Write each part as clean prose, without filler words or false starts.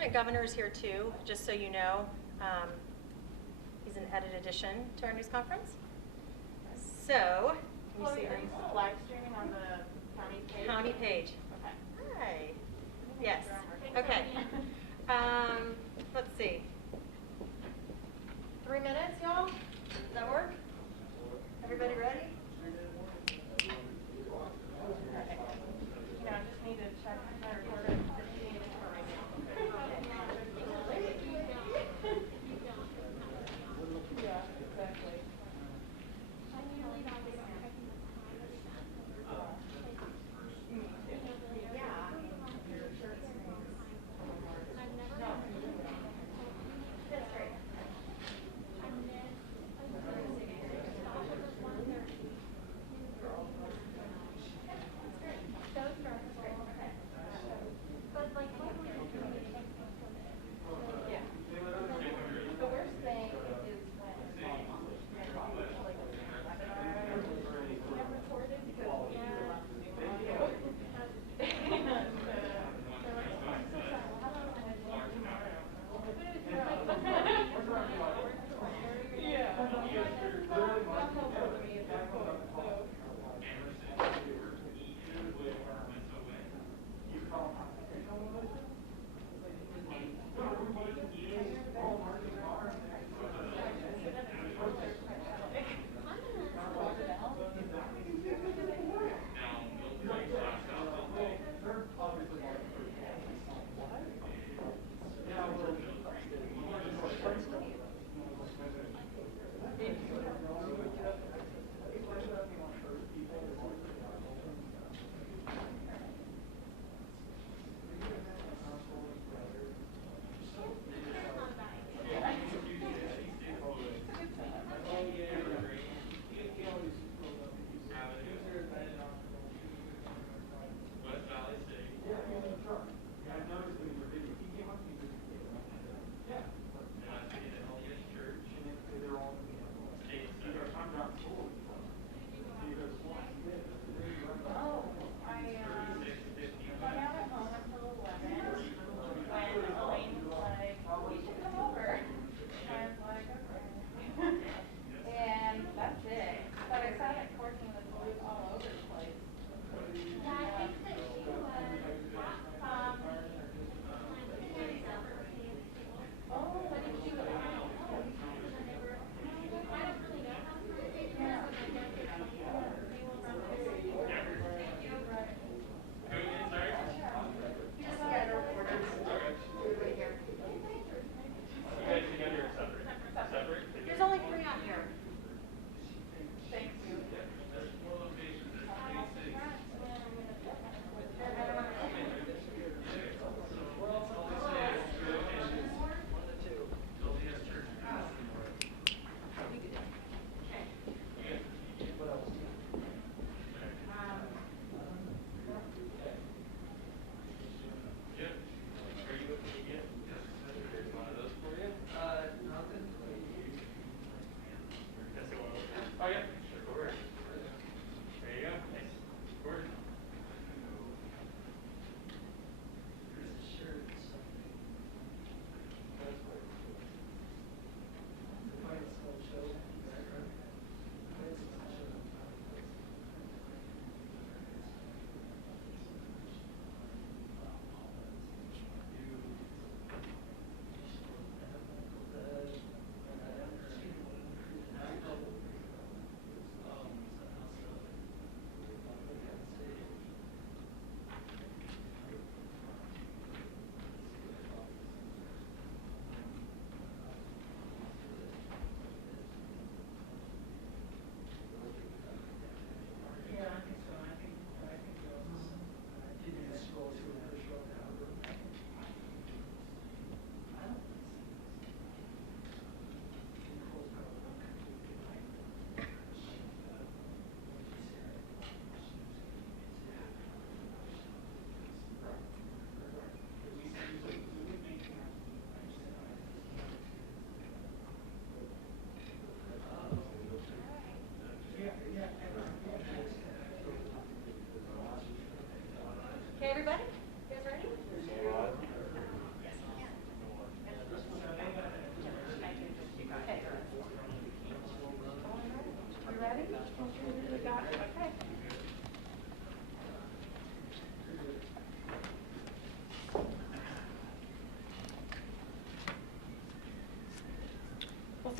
Lieutenant Governor is here too, just so you know. He's an added addition to our news conference. So, can you see are you still live streaming on the county page? County page. Okay. Hi. Yes. Okay. Let's see. 3 minutes, y'all? Does that work? Everybody ready? Okay. No, I just need to check my recorder. Yeah, exactly.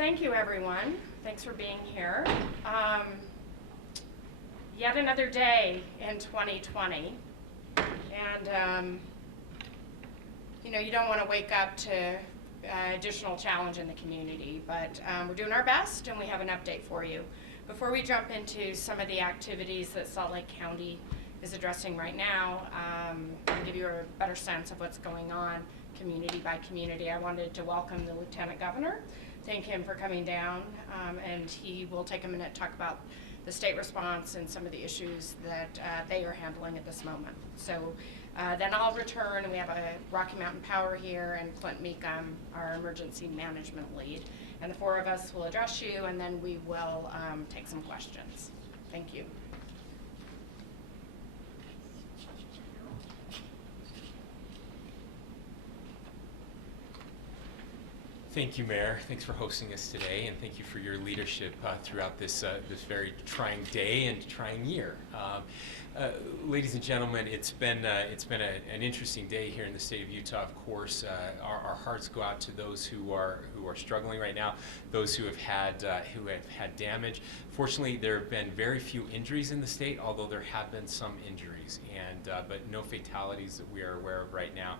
thank you, everyone. Thanks for being here. Yet another day in 2020, and you don't want to wake up to additional challenge in the community, but we're doing our best, and we have an update for you. Before we jump into some of the activities that Salt Lake County is addressing right now, and give you a better sense of what's going on community by community, I wanted to welcome the Lieutenant Governor. Thank him for coming down, and he will take a minute to talk about the state response and some of the issues that they are handling at this moment. So then I'll return, and we have a Rocky Mountain Power here, and Clint Meekum, our emergency management lead. And the four of us will address you, and then we will take some questions. Thank you. Thank you, Mayor. Thanks for hosting us today, and thank you for your leadership throughout this very trying day and trying year. Ladies and gentlemen, it's been an interesting day here in the state of Utah. Of course, our hearts go out to those who are struggling right now, those who have had damage. Fortunately, there have been very few injuries in the state, although there have been some injuries, but no fatalities that we are aware of right now.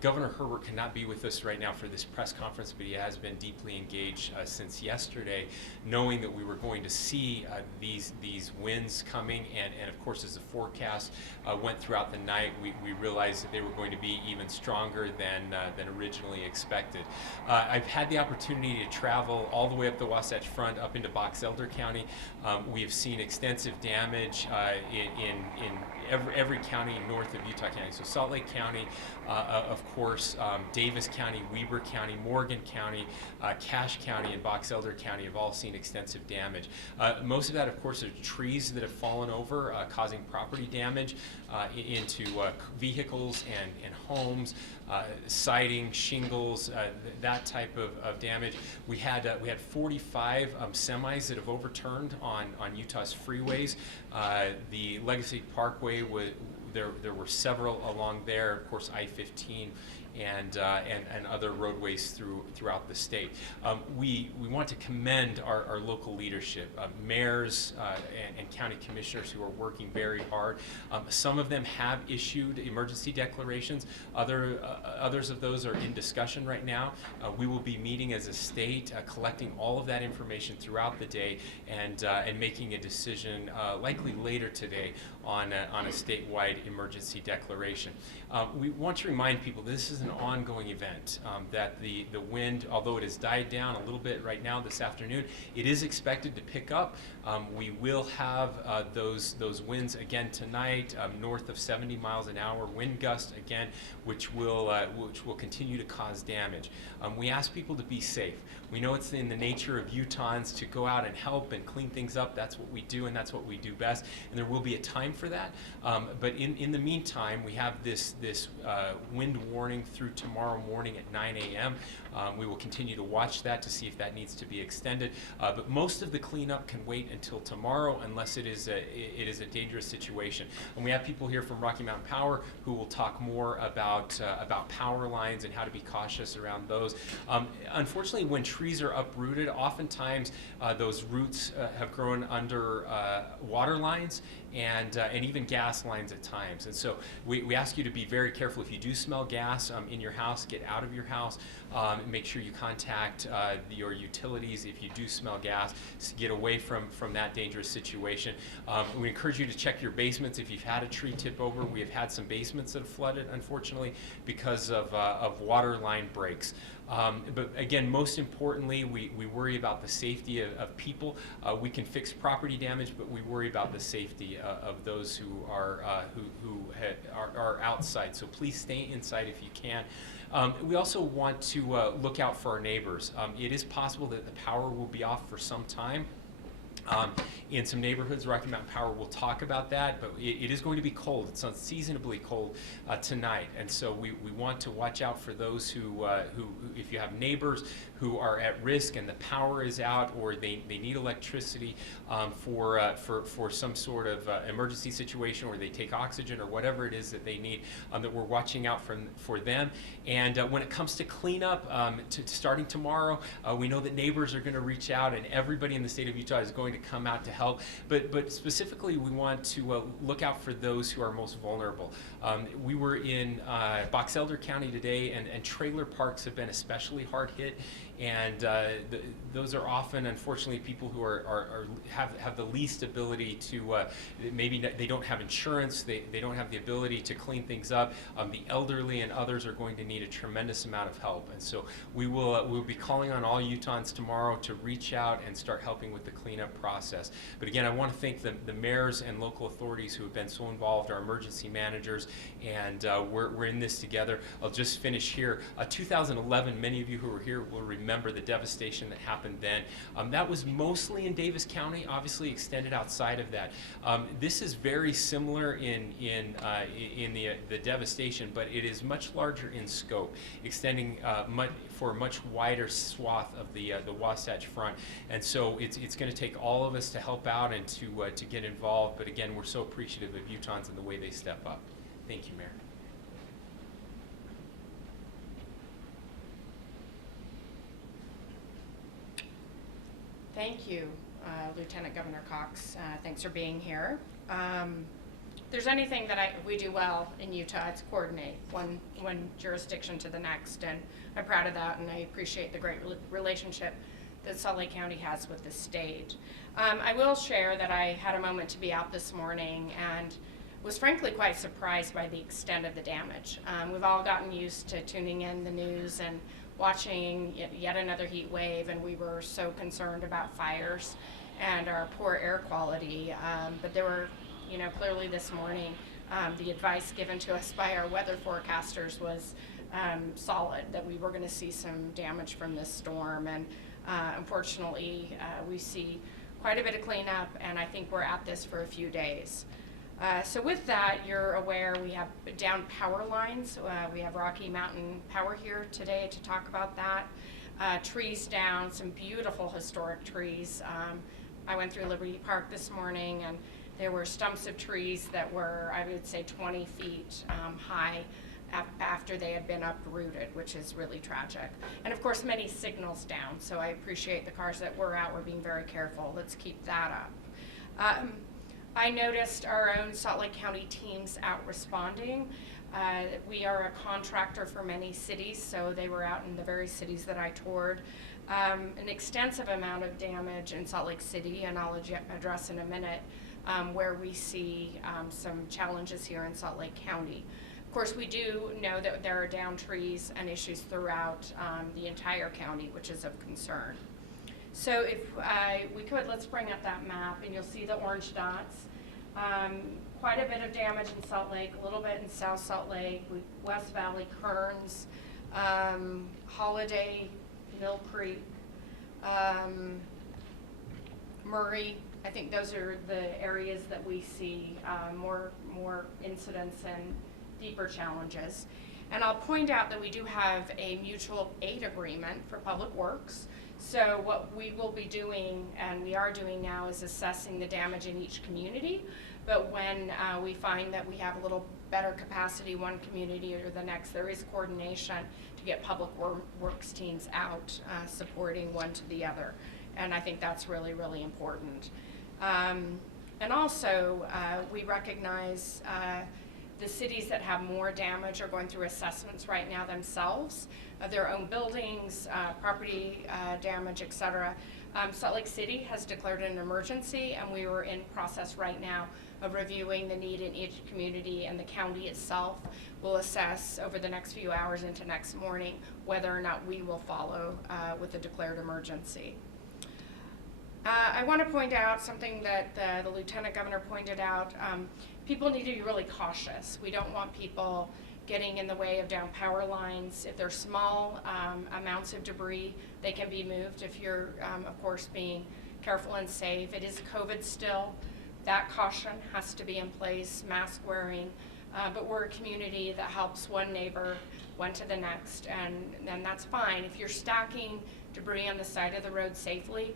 Governor Herbert cannot be with us right now for this press conference, but he has been deeply engaged since yesterday, knowing that we were going to see these winds coming, and of course, as the forecast went throughout the night, we realized that they were going to be even stronger than originally expected. I've had the opportunity to travel all the way up the Wasatch Front up into Box Elder County. We have seen extensive damage in every county north of Utah County. So Salt Lake County, of course, Davis County, Weber County, Morgan County, Cache County, and Box Elder County have all seen extensive damage. Most of that, of course, are trees that have fallen over, causing property damage into vehicles and homes, siding, shingles, that type of damage. We had 45 semis that have overturned on Utah's freeways. The Legacy Parkway there were several along there. Of course, I-15 and other roadways throughout the state. We want to commend our local leadership, mayors and county commissioners who are working very hard. Some of them have issued emergency declarations. Others of those are in discussion right now. We will be meeting as a state, collecting all of that information throughout the day, and making a decision likely later today on a statewide emergency declaration. We want to remind people this is an ongoing event, that the wind, although it has died down a little bit right now this afternoon, it is expected to pick up. We will have those winds again tonight, north of 70 miles an hour, wind gust again, which will continue to cause damage. We ask people to be safe. We know it's in the nature of Utahns to go out and help and clean things up. That's what we do, and that's what we do best. And there will be a time for that. But in the meantime, we have this wind warning through tomorrow morning at 9 a.m. We will continue to watch that to see if that needs to be extended. But most of the cleanup can wait until tomorrow, unless it is a dangerous situation. And we have people here from Rocky Mountain Power who will talk more about power lines and how to be cautious around those. Unfortunately, when trees are uprooted, oftentimes those roots have grown under water lines and even gas lines at times. And so we ask you to be very careful. If you do smell gas in your house, get out of your house. Make sure you contact your utilities if you do smell gas. Get away from that dangerous situation. We encourage you to check your basements if you've had a tree tip over. We have had some basements that have flooded, unfortunately, because of water line breaks. But again, most importantly, we worry about the safety of people. We can fix property damage, but we worry about the safety of those who are outside. So please stay inside if you can. We also want to look out for our neighbors. It is possible that the power will be off for some time. In some neighborhoods, Rocky Mountain Power will talk about that, but it is going to be cold. It's unseasonably cold tonight, and so we want to watch out for those who if you have neighbors who are at risk and the power is out, or they need electricity for some sort of emergency situation, or they take oxygen or whatever it is that they need, that we're watching out for them. And when it comes to cleanup, starting tomorrow, we know that neighbors are going to reach out, and everybody in the state of Utah is going to come out to help. But specifically, we want to look out for those who are most vulnerable. We were in Box Elder County today, and trailer parks have been especially hard hit. And those are often, unfortunately, people who have the least ability to, maybe they don't have insurance, they don't have the ability to clean things up. The elderly and others are going to need a tremendous amount of help. And so we'll be calling on all Utahns tomorrow to reach out and start helping with the cleanup process. But again, I want to thank the mayors and local authorities who have been so involved, our emergency managers, and we're in this together. I'll just finish here. 2011, many of you who were here will remember the devastation that happened then. That was mostly in Davis County, obviously extended outside of that. This is very similar in the devastation, but it is much larger in scope, extending for a much wider swath of the Wasatch Front. And so it's going to take all of us to help out and to get involved. But again, we're so appreciative of Utahns and the way they step up. Thank you, Mayor. Thank you, Lieutenant Governor Cox. Thanks for being here. If there's anything that we do well in Utah, it's coordinate one jurisdiction to the next, and I'm proud of that, and I appreciate the great relationship that Salt Lake County has with the state. I will share that I had a moment to be out this morning and was frankly quite surprised by the extent of the damage. We've all gotten used to tuning in the news and watching yet another heat wave, and we were so concerned about fires and our poor air quality. But there were, clearly this morning, the advice given to us by our weather forecasters was solid, that we were going to see some damage from this storm. And unfortunately, we see quite a bit of cleanup, and I think we're at this for a few days. So with that, you're aware we have down power lines. We have Rocky Mountain Power here today to talk about that. Trees down, some beautiful historic trees. I went through Liberty Park this morning, and there were stumps of trees that were, I would say, 20 feet high after they had been uprooted, which is really tragic. And of course, many signals down, so I appreciate the cars that were out were being very careful. Let's keep that up. I noticed our own Salt Lake County teams out responding. We are a contractor for many cities, so they were out in the very cities that I toured. An extensive amount of damage in Salt Lake City, and I'll address in a minute where we see some challenges here in Salt Lake County. Of course, we do know that there are down trees and issues throughout the entire county, which is of concern. So if we could, let's bring up that map, and you'll see the orange dots. Quite a bit of damage in Salt Lake, a little bit in South Salt Lake, West Valley, Kearns, Holiday, Mill Creek, Murray. I think those are the areas that we see more incidents and deeper challenges. And I'll point out that we do have a mutual aid agreement for Public Works. So what we will be doing, and we are doing now, is assessing the damage in each community. But when we find that we have a little better capacity one community or the next, there is coordination to get Public Works teams out supporting one to the other. And I think that's really, really important. And also, we recognize the cities that have more damage are going through assessments right now themselves of their own buildings, property damage, et cetera. Salt Lake City has declared an emergency, and we are in process right now of reviewing the need in each community, and the county itself will assess over the next few hours into next morning whether or not we will follow with the declared emergency. I want to point out something that the Lieutenant Governor pointed out. People need to be really cautious. We don't want people getting in the way of down power lines. If they're small amounts of debris, they can be moved if you're, of course, being careful and safe. It is COVID still. That caution has to be in place, mask wearing, but we're a community that helps one neighbor, one to the next, and that's fine. If you're stacking debris on the side of the road safely,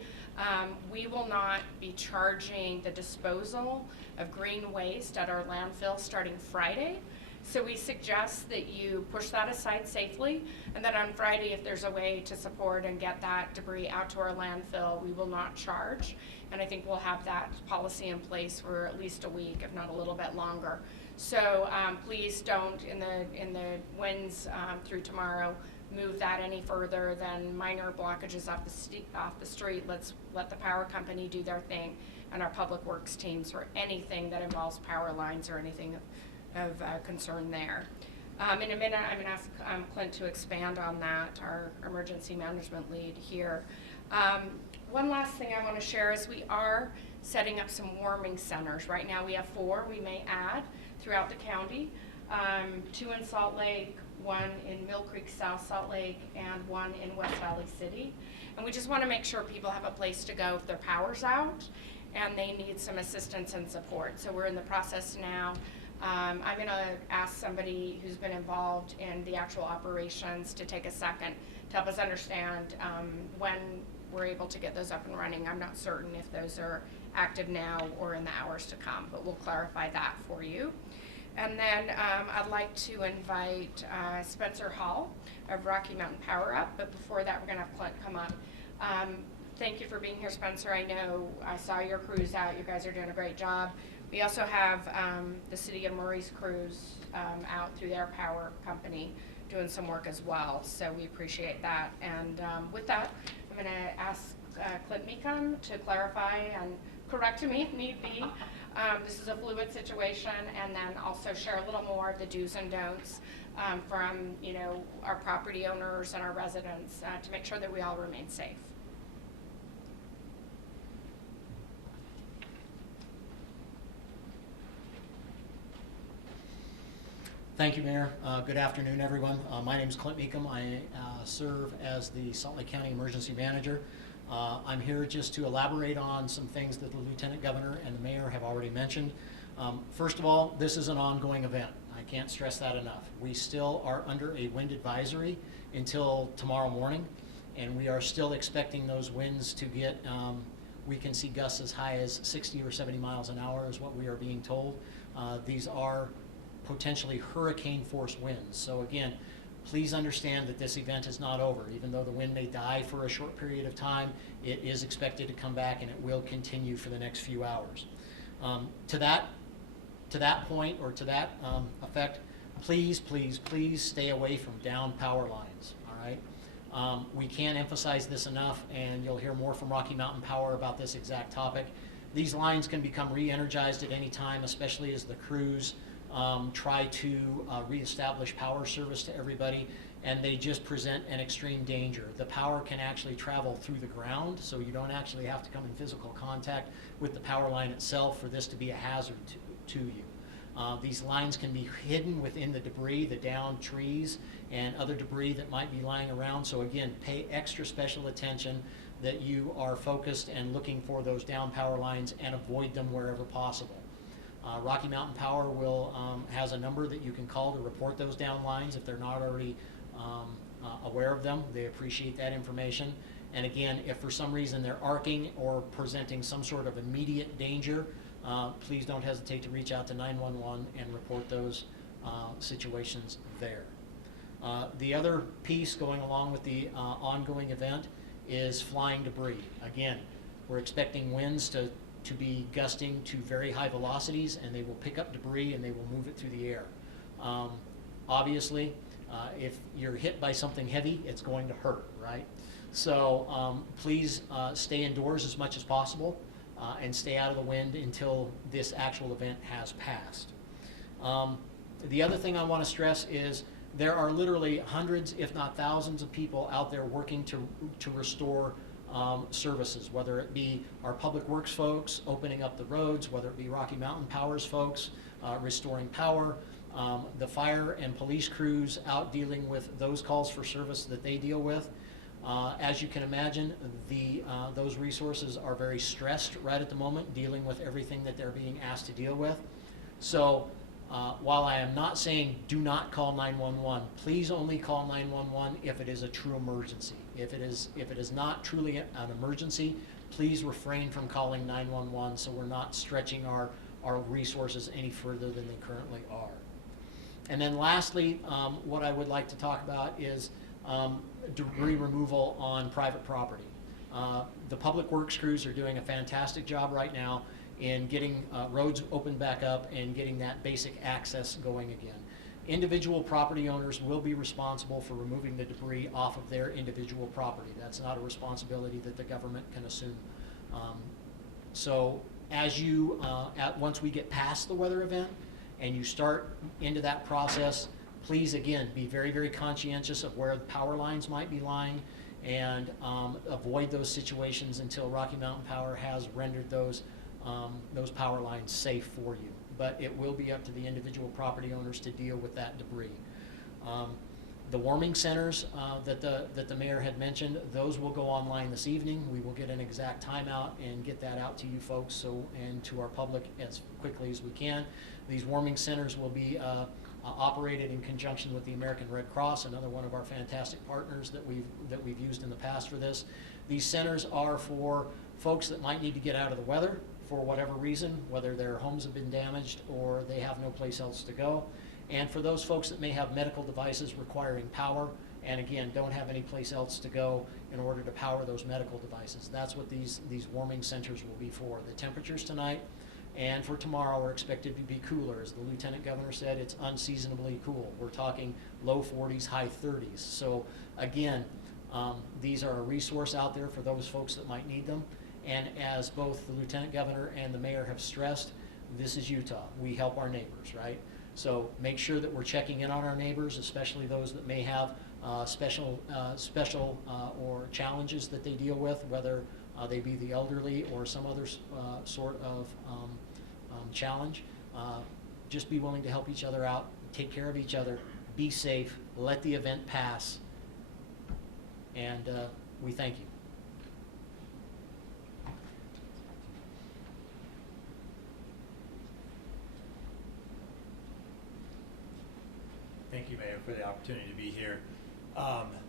we will not be charging the disposal of green waste at our landfill starting Friday. So we suggest that you push that aside safely, and then on Friday, if there's a way to support and get that debris out to our landfill, we will not charge. And I think we'll have that policy in place for at least a week, if not a little bit longer. So please don't, in the winds through tomorrow, move that any further than minor blockages off the street. Let's let the power company do their thing, and our public works teams for anything that involves power lines or anything of concern there. In a minute, I'm going to ask Clint to expand on that, our emergency management lead here. One last thing I want to share is we are setting up some warming centers. Right now we have 4. We may add throughout the county, 2 in Salt Lake, 1 in Mill Creek, South Salt Lake, and 1 in West Valley City. And we just want to make sure people have a place to go if their power's out and they need some assistance and support. So we're in the process now. I'm going to ask somebody who's been involved in the actual operations to take a second to help us understand when we're able to get those up and running. I'm not certain if those are active now or in the hours to come, but we'll clarify that for you. And then I'd like to invite Spencer Hall of Rocky Mountain Power up, but before that we're going to have Clint come up. Thank you for being here, Spencer. I know I saw your crews out. You guys are doing a great job. We also have the City of Murray's crews out through their power company doing some work as well, so we appreciate that. And with that, I'm going to ask Clint Meekum to clarify and correct me if need be. This is a fluid situation, and then also share a little more of the do's and don'ts from our property owners and our residents to make sure that we all remain safe. Thank you, Mayor. Good afternoon, everyone. My name is Clint Meekum. I serve as the Salt Lake County Emergency Manager. I'm here just to elaborate on some things that the Lieutenant Governor and the Mayor have already mentioned. First of all, this is an ongoing event. I can't stress that enough. We still are under a wind advisory until tomorrow morning, and we are still expecting those winds to get, we can see gusts as high as 60 or 70 miles an hour is what we are being told. These are potentially hurricane force winds. So again, please understand that this event is not over. Even though the wind may die for a short period of time, it is expected to come back, and it will continue for the next few hours. To that point, or to that effect, please stay away from down power lines, all right? We can't emphasize this enough, and you'll hear more from Rocky Mountain Power about this exact topic. These lines can become re-energized at any time, especially as the crews try to reestablish power service to everybody, and they just present an extreme danger. The power can actually travel through the ground, so you don't actually have to come in physical contact with the power line itself for this to be a hazard to you. These lines can be hidden within the debris, the downed trees, and other debris that might be lying around. So again, pay extra special attention that you are focused and looking for those down power lines and avoid them wherever possible. Rocky Mountain Power has a number that you can call to report those down lines if they're not already aware of them. They appreciate that information. And again, if for some reason they're arcing or presenting some sort of immediate danger, please don't hesitate to reach out to 911 and report those situations there. The other piece going along with the ongoing event is flying debris. Again, we're expecting winds to be gusting to very high velocities, and they will pick up debris and they will move it through the air. Obviously, if you're hit by something heavy, it's going to hurt, right? So please stay indoors as much as possible and stay out of the wind until this actual event has passed. The other thing I want to stress is there are literally hundreds, if not thousands, of people out there working to restore services, whether it be our public works folks opening up the roads, whether it be Rocky Mountain Power's folks restoring power, the fire and police crews out dealing with those calls for service that they deal with. As you can imagine, those resources are very stressed right at the moment, dealing with everything that they're being asked to deal with. So while I am not saying do not call 911, please only call 911 if it is a true emergency. If it is not truly an emergency, please refrain from calling 911 so we're not stretching our resources any further than they currently are. And then lastly, what I would like to talk about is debris removal on private property. The public works crews are doing a fantastic job right now in getting roads opened back up and getting that basic access going again. Individual property owners will be responsible for removing the debris off of their individual property. That's not a responsibility that the government can assume. So as you, once we get past the weather event and you start into that process, please again be very, very conscientious of where the power lines might be lying, and avoid those situations until Rocky Mountain Power has rendered those power lines safe for you. But it will be up to the individual property owners to deal with that debris. The warming centers that the mayor had mentioned, those will go online this evening. We will get an exact timeout and get that out to you folks and to our public as quickly as we can. These warming centers will be operated in conjunction with the American Red Cross, another one of our fantastic partners that we've used in the past for this. These centers are for folks that might need to get out of the weather for whatever reason, whether their homes have been damaged or they have no place else to go. And for those folks that may have medical devices requiring power, and again, don't have any place else to go in order to power those medical devices. That's what these warming centers will be for. The temperatures tonight and for tomorrow are expected to be cooler. As the Lieutenant Governor said, it's unseasonably cool. We're talking low 40s, high 30s. So again, these are a resource out there for those folks that might need them. And as both the Lieutenant Governor and the Mayor have stressed, this is Utah. We help our neighbors, right? So make sure that we're checking in on our neighbors, especially those that may have special or challenges that they deal with, whether they be the elderly or some other sort of challenge. Just be willing to help each other out, take care of each other, be safe, let the event pass, and we thank you. Thank you, Mayor, for the opportunity to be here.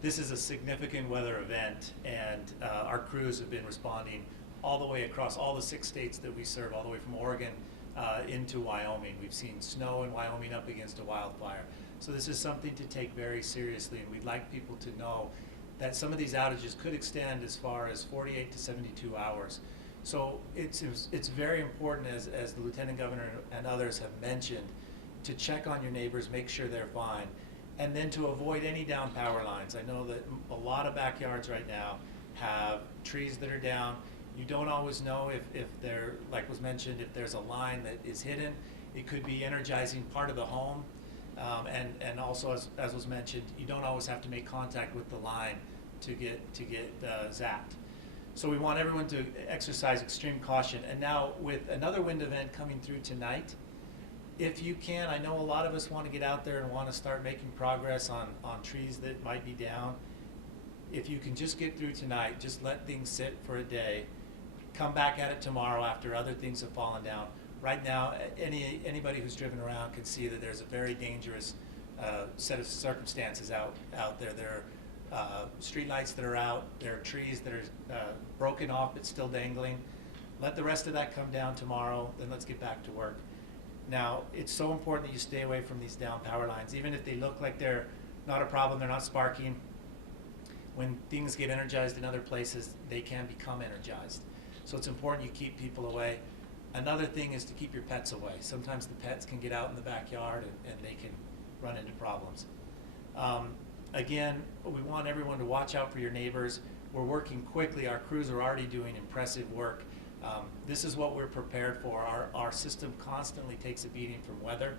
This is a significant weather event, and our crews have been responding all the way across all the 6 states that we serve, all the way from Oregon into Wyoming. We've seen snow in Wyoming up against a wildfire. So this is something to take very seriously, and we'd like people to know that some of these outages could extend as far as 48 to 72 hours. So it's very important, as the Lieutenant Governor and others have mentioned, to check on your neighbors, make sure they're fine, and then to avoid any down power lines. I know that a lot of backyards right now have trees that are down. You don't always know if they're, like was mentioned, if there's a line that is hidden. It could be energizing part of the home, and also, as was mentioned, you don't always have to make contact with the line to get zapped. So we want everyone to exercise extreme caution. And now with another wind event coming through tonight, if you can, I know a lot of us want to get out there and want to start making progress on trees that might be down. If you can just get through tonight, just let things sit for a day, come back at it tomorrow after other things have fallen down. Right now, anybody who's driven around can see that there's a very dangerous set of circumstances out there. There are street lights that are out, there are trees that are broken off but still dangling. Let the rest of that come down tomorrow, then let's get back to work. Now, it's so important that you stay away from these down power lines. Even if they look like they're not a problem, they're not sparking, when things get energized in other places, they can become energized. So it's important you keep people away. Another thing is to keep your pets away. Sometimes the pets can get out in the backyard and they can run into problems. Again, we want everyone to watch out for your neighbors. We're working quickly. Our crews are already doing impressive work. This is what we're prepared for. Our system constantly takes a beating from weather,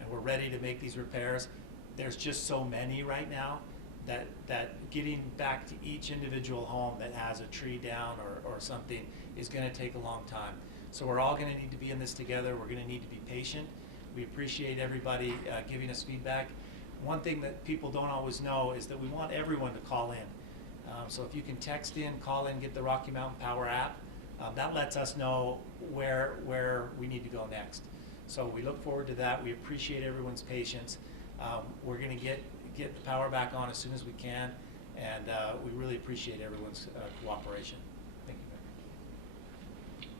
and we're ready to make these repairs. There's just so many right now that getting back to each individual home that has a tree down or something is going to take a long time. So we're all going to need to be in this together. We're going to need to be patient. We appreciate everybody giving us feedback. One thing that people don't always know is that we want everyone to call in. So if you can text in, call in, get the Rocky Mountain Power app, that lets us know where we need to go next. So we look forward to that. We appreciate everyone's patience. We're going to get the power back on as soon as we can, and we really appreciate everyone's cooperation. Thank you, Mayor.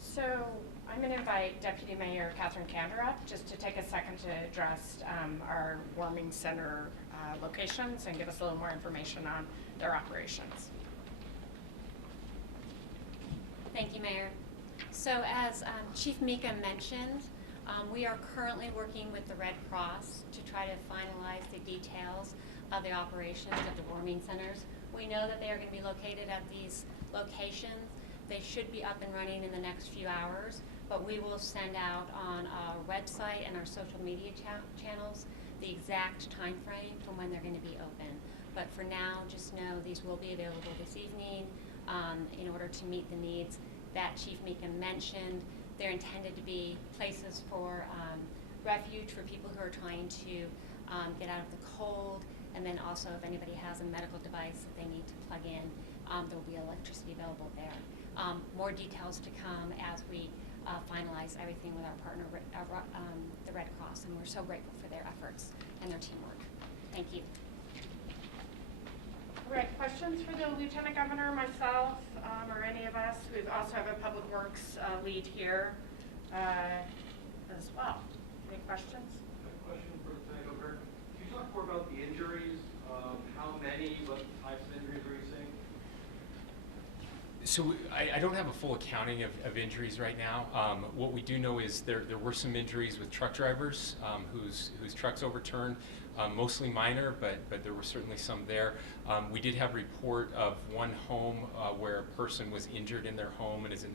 So I'm going to invite Deputy Mayor Catherine Kandera just to take a second to address our warming center locations and give us a little more information on their operations. Thank you, Mayor. So as Chief Meekum mentioned, we are currently working with the Red Cross to try to finalize the details of the operations of the warming centers. We know that they are going to be located at these locations. They should be up and running in the next few hours, but we will send out on our website and our social media channels the exact time frame from when they're going to be open. But for now, just know these will be available this evening in order to meet the needs that Chief Meekum mentioned. They're intended to be places for refuge for people who are trying to get out of the cold, and then also if anybody has a medical device that they need to plug in, there will be electricity available there. More details to come as we finalize everything with our partner, the Red Cross, and we're so grateful for their efforts and their teamwork. Thank you. All right, questions for the Lieutenant Governor, myself, or any of us? We also have a Public Works lead here as well. Any questions? I have a question for Lieutenant Governor. Can you talk more about the injuries? How many, what types of injuries are you seeing? So I don't have a full accounting of injuries right now. What we do know is there were some injuries with truck drivers whose trucks overturned, mostly minor, but there were certainly some there. We did have a report of one home where a person was injured in their home and is in